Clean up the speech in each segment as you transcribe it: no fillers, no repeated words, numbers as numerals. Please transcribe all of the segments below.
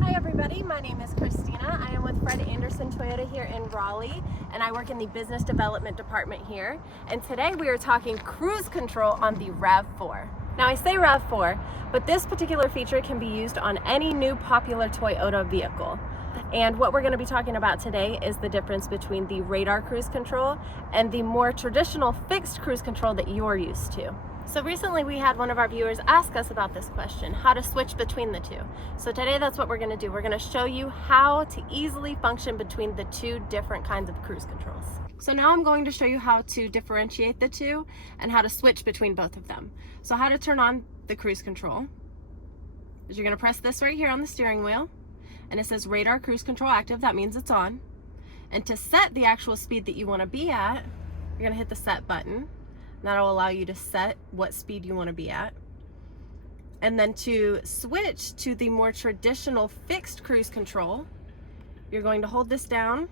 Hi everybody, my name is Christina. I am with Fred Anderson Toyota here in Raleigh, and I work in the business development department here. And today we are talking cruise control on the RAV4. Now I say RAV4, but this particular feature can be used on any new popular Toyota vehicle. And what we're going to be talking about today is the difference between the radar cruise control and the more traditional fixed cruise control that you're used to. So recently we had one of our viewers ask us about this question, how to switch between the two. So today that's what we're going to do. We're going to show you how to easily function between the two different kinds of cruise controls. So now I'm going to show you how to differentiate the two and how to switch between both of them. So how to turn on the cruise control is you're going to press this right here on the steering wheel, and it says radar cruise control active. That means it's on. And to set the actual speed that you want to be at, you're going to hit the set button. That'll allow you to set what speed you want to be at. And then to switch to the more traditional fixed cruise control, you're going to hold this down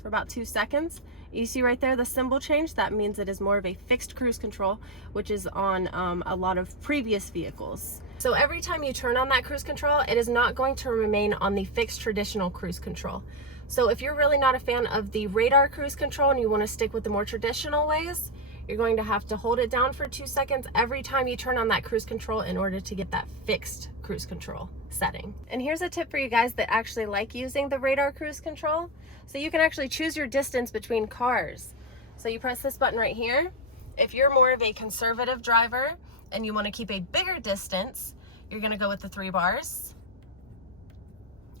for about 2 seconds. You see right there the symbol change? That means it is more of a fixed cruise control, which is on a lot of previous vehicles. So every time you turn on that cruise control, it is not going to remain on the fixed traditional cruise control. So if you're really not a fan of the radar cruise control and you want to stick with the more traditional ways, you're going to have to hold it down for 2 seconds every time you turn on that cruise control in order to get that fixed cruise control setting. And here's a tip for you guys that actually like using the radar cruise control. So you can actually choose your distance between cars. So you press this button right here. If you're more of a conservative driver and you want to keep a bigger distance, you're going to go with the 3 bars.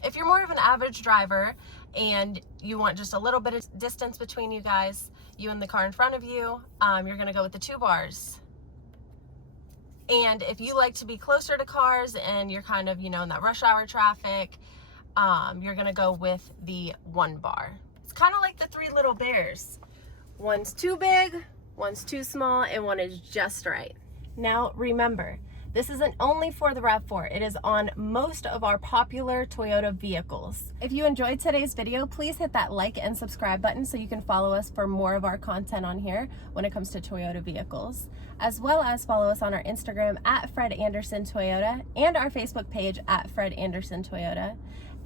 If you're more of an average driver and you want just a little bit of distance between you guys, you and the car in front of you, you're going to go with the 2 bars. And if you like to be closer to cars and you're kind of, in that rush hour traffic, you're going to go with the 1 bar. It's kind of like the 3 little bears. One's too big, one's too small, and one is just right. Now remember, this isn't only for the RAV4, it is on most of our popular Toyota vehicles. If you enjoyed today's video, please hit that like and subscribe button so you can follow us for more of our content on here when it comes to Toyota vehicles, as well as follow us on our Instagram at Fred Anderson Toyota and our Facebook page at Fred Anderson Toyota.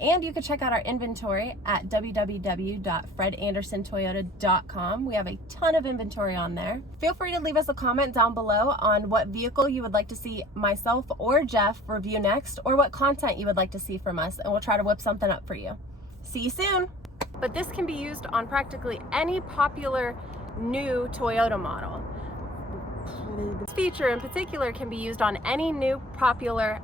And you can check out our inventory at www.fredandersontoyota.com. We have a ton of inventory on there. Feel free to leave us a comment down below on what vehicle you would like to see myself or Jeff review next, or what content you would like to see from us, and we'll try to whip something up for you. See you soon. But this can be used on practically any popular new Toyota model. This feature in particular can be used on any new popular.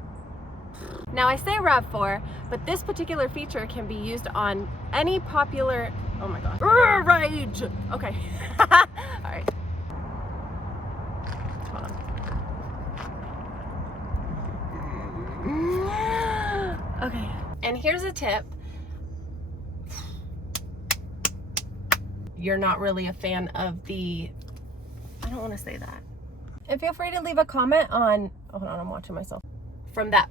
Now I say RAV4, but this particular feature can be used on any popular, oh my god, rage! Okay, all right, hold on. Okay, and here's a tip. You're not really a fan of the, I don't want to say that. And feel free to leave a comment on, hold on, I'm watching myself. From that